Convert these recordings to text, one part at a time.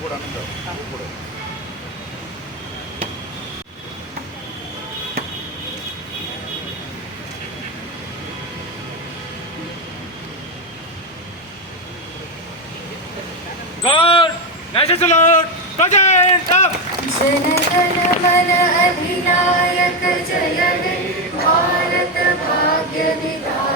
উপরে আমি দাও উপরে God, National Salute, Present up! Jana Gana Mana अधिनायक जय भारत भाग्य विधाता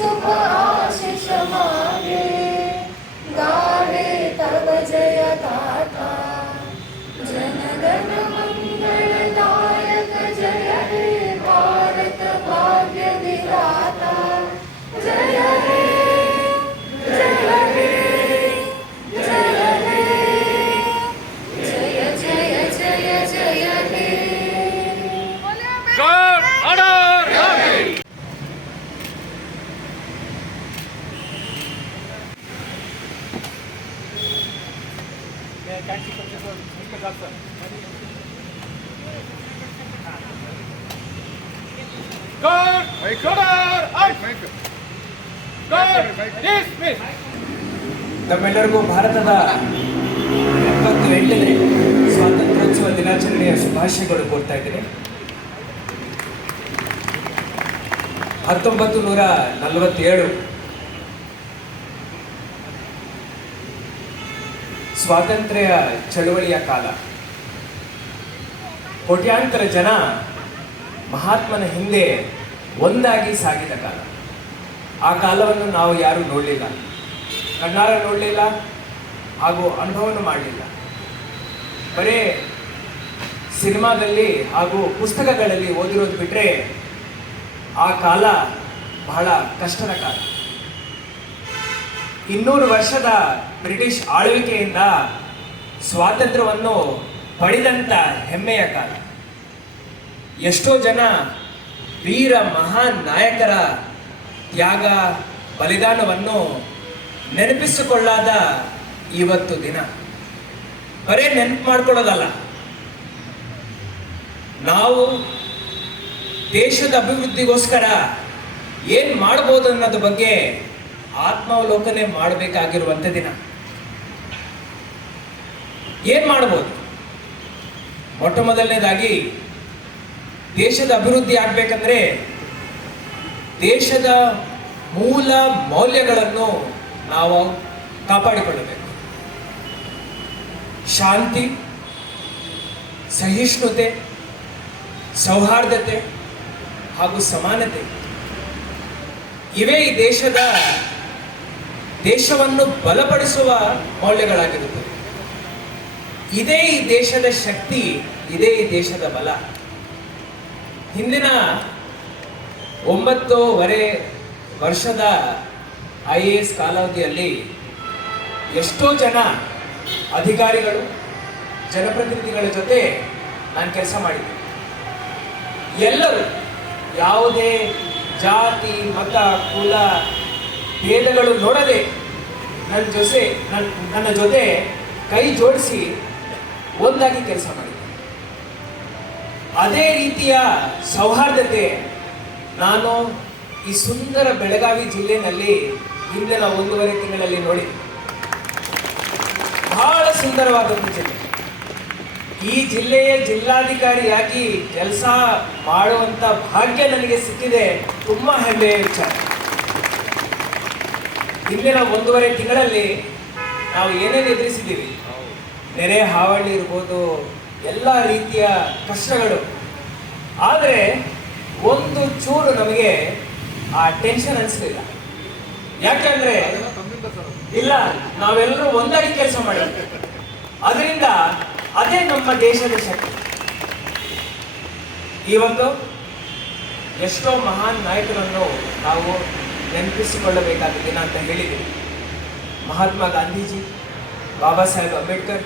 suporou. Dismiss. ತಮ್ಮೆಲ್ಲರಿಗೂ ಭಾರತದ ಎಪ್ಪತ್ತು ಎಂಟನೇ ಸ್ವಾತಂತ್ರ್ಯೋತ್ಸವ ದಿನಾಚರಣೆಯ ಶುಭಾಶಯಗಳು ಕೋರ್ತಾ ಇದ್ದೀನಿ. ಹತ್ತೊಂಬತ್ತು ನೂರ ನಲವತ್ತೇಳು ಸ್ವಾತಂತ್ರ್ಯ ಚಳುವಳಿಯ ಕಾಲ. ಕೋಟ್ಯಾಂತರ ಜನ ಮಹಾತ್ಮನ ಹಿಂದೆ ಒಂದಾಗಿ ಸಾಗಿದ ಕಾಲ. ಆ ಕಾಲವನ್ನು ನಾವು ಯಾರೂ ನೋಡಲಿಲ್ಲ. ಕಣ್ಣಾರ ನೋಡಲಿಲ್ಲ, ಹಾಗೂ ಅನುಭವನೂ ಮಾಡಲಿಲ್ಲ. ಬರೇ ಸಿನಿಮಾದಲ್ಲಿ ಹಾಗೂ ಪುಸ್ತಕಗಳಲ್ಲಿ ಓದಿರೋದು ಬಿಟ್ಟರೆ ಆ ಕಾಲ ಬಹಳ ಕಷ್ಟದ ಕಾಲ. ಇನ್ನೂರು ವರ್ಷದ ಬ್ರಿಟಿಷ್ ಆಳ್ವಿಕೆಯಿಂದ ಸ್ವಾತಂತ್ರ್ಯವನ್ನು ಪಡೆದಂಥ ಹೆಮ್ಮೆಯ ಕಾಲ. ಎಷ್ಟೋ ಜನ ವೀರ ಮಹಾನ್ ನಾಯಕರ ತ್ಯಾಗ ಬಲಿದಾನವನ್ನು ನೆನಪಿಸಿಕೊಳ್ಳಾದ ಇವತ್ತು ದಿನ. ಬರೇ ನೆನಪು ಮಾಡ್ಕೊಳ್ಳೋದಲ್ಲ. ನಾವು ದೇಶದ ಅಭಿವೃದ್ಧಿಗೋಸ್ಕರ ಏನು ಮಾಡ್ಬೋದು ಅನ್ನೋದ್ರ ಬಗ್ಗೆ ಆತ್ಮಾವಲೋಕನೆ ಮಾಡಬೇಕಾಗಿರುವಂಥ ದಿನ. ಏನು ಮಾಡ್ಬೋದು? ಮೊಟ್ಟ ಮೊದಲನೇದಾಗಿ ದೇಶದ ಅಭಿವೃದ್ಧಿ ಆಗಬೇಕಂದ್ರೆ ದೇಶದ ಮೂಲ ಮೌಲ್ಯಗಳನ್ನು ನಾವು ಕಾಪಾಡಿಕೊಳ್ಳಬೇಕು. ಶಾಂತಿ, ಸಹಿಷ್ಣುತೆ, ಸೌಹಾರ್ದತೆ ಹಾಗೂ ಸಮಾನತೆ. ಇವೇ ಈ ದೇಶದ ದೇಶವನ್ನು ಬಲಪಡಿಸುವ ಮೌಲ್ಯಗಳಾಗಿರುತ್ತದೆ ಇದೇ ಈ ದೇಶದ ಶಕ್ತಿ, ಇದೇ ಈ ದೇಶದ ಬಲ. ಹಿಂದಿನ ಒಂಬತ್ತೂವರೆ ವರ್ಷದ ಐ ಎ ಎಸ್ ಕಾಲಾವಧಿಯಲ್ಲಿ ಎಷ್ಟೋ ಜನ ಅಧಿಕಾರಿಗಳು, ಜನಪ್ರತಿನಿಧಿಗಳ ಜೊತೆ ನಾನು ಕೆಲಸ ಮಾಡಿದ್ದೆ. ಎಲ್ಲರೂ ಯಾವುದೇ ಜಾತಿ, ಮತ, ಕುಲ ಭೇದಗಳು ನೋಡದೆ ನನ್ನ ಜೊತೆ ನನ್ನ ನನ್ನ ಜೊತೆ ಕೈ ಜೋಡಿಸಿ ಒಂದಾಗಿ ಕೆಲಸ ಮಾಡಿದ್ದೆ ಅದೇ ರೀತಿಯ ಸೌಹಾರ್ದತೆ ನಾನು ಈ ಸುಂದರ ಬೆಳಗಾವಿ ಜಿಲ್ಲೆಯಲ್ಲಿ ಹಿಂದಿನ ಒಂದೂವರೆ ತಿಂಗಳಲ್ಲಿ ನೋಡಿದೆ. ಬಹಳ ಸುಂದರವಾದಂಥ ಜಿಲ್ಲೆ. ಈ ಜಿಲ್ಲೆಯ ಜಿಲ್ಲಾಧಿಕಾರಿಯಾಗಿ ಕೆಲಸ ಮಾಡುವಂಥ ಭಾಗ್ಯ ನನಗೆ ಸಿಕ್ಕಿದೆ. ತುಂಬ ಹೆಮ್ಮೆಯ ವಿಚಾರ. ಹಿಂದಿನ ಒಂದೂವರೆ ತಿಂಗಳಲ್ಲಿ ನಾವು ಏನೇನು ಎದುರಿಸಿದ್ದೀವಿ? ನೆರೆ, ಹಾವಳಿ ಇರ್ಬೋದು, ಎಲ್ಲ ರೀತಿಯ ಕಷ್ಟಗಳು. ಆದರೆ ಒಂದು ಚೂರು ನಮಗೆ ಆ ಟೆನ್ಷನ್ ಅನಿಸ್ಲಿಲ್ಲ. ಯಾಕಂದ್ರೆ ಇಲ್ಲ, ನಾವೆಲ್ಲರೂ ಒಂದಾಗಿ ಕೆಲಸ ಮಾಡಿದ್ವಿ ಅದರಿಂದ ಅದೇ ನಮ್ಮ ದೇಶದ ಶಕ್ತಿ. ಇವತ್ತು ಎಷ್ಟೋ ಮಹಾನ್ ನಾಯಕರನ್ನು ನಾವು ನೆನಪಿಸಿಕೊಳ್ಳಬೇಕಾದ ದಿನ ಅಂತ ಹೇಳಿದರು ಮಹಾತ್ಮ ಗಾಂಧೀಜಿ, ಬಾಬಾ ಸಾಹೇಬ್ ಅಂಬೇಡ್ಕರ್,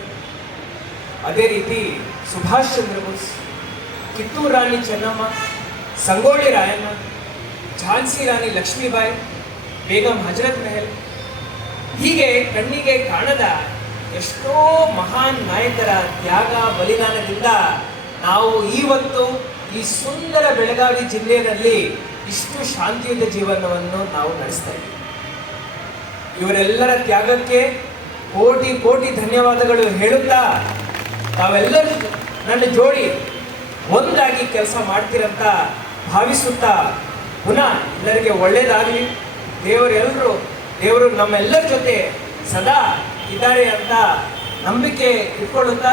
ಅದೇ ರೀತಿ ಸುಭಾಷ್ ಚಂದ್ರ ಬೋಸ್, ಕಿತ್ತೂರು ರಾಣಿ ಚೆನ್ನಮ್ಮ, ಸಂಗೊಳ್ಳಿ ರಾಯಣ್ಣ, ಝಾನ್ಸಿ ರಾಣಿ ಲಕ್ಷ್ಮೀಬಾಯಿ, ಬೇಗಂ ಹಜರತ್ ಮೆಹಲ್, ಹೀಗೆ ಕಣ್ಣಿಗೆ ಕಾಣದ ಎಷ್ಟೋ ಮಹಾನ್ ನಾಯಕರ ತ್ಯಾಗ ಬಲಿದಾನದಿಂದ ನಾವು ಇವತ್ತು ಈ ಸುಂದರ ಬೆಳಗಾವಿ ಜಿಲ್ಲೆಯಲ್ಲಿ ಇಷ್ಟು ಶಾಂತಿಯುತ ಜೀವನವನ್ನು ನಾವು ನಡೆಸ್ತಾ ಇದ್ದೀವಿ. ಇವರೆಲ್ಲರ ತ್ಯಾಗಕ್ಕೆ ಕೋಟಿ ಕೋಟಿ ಧನ್ಯವಾದಗಳು ಹೇಳುತ್ತಾ ತಾವೆಲ್ಲರೂ ನನ್ನ ಜೋಡಿ ಒಂದಾಗಿ ಕೆಲಸ ಮಾಡ್ತೀರಂತ ಭಾವಿಸುತ್ತಾ ಪುನಃ ಎಲ್ಲರಿಗೆ ಒಳ್ಳೆಯದಾಗಲಿ ದೇವರೆಲ್ಲರೂ, ದೇವರು ನಮ್ಮೆಲ್ಲರ ಜೊತೆ ಸದಾ ಇದ್ದಾರೆ ಅಂತ ನಂಬಿಕೆ ಇಟ್ಕೊಳ್ಳುತ್ತಾ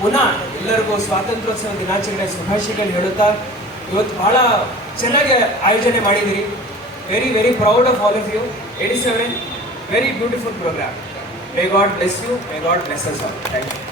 ಪುನಃ ಎಲ್ಲರಿಗೂ ಸ್ವಾತಂತ್ರ್ಯೋತ್ಸವ ದಿನಾಚರಣೆ ಶುಭಾಶಯಗಳು ಹೇಳುತ್ತಾ. ಇವತ್ತು ಬಹಳ ಚೆನ್ನಾಗಿ ಆಯೋಜನೆ ಮಾಡಿದ್ದೀರಿ. Very very proud of all of you eighty seven very beautiful programme may God bless you may God bless us all thank you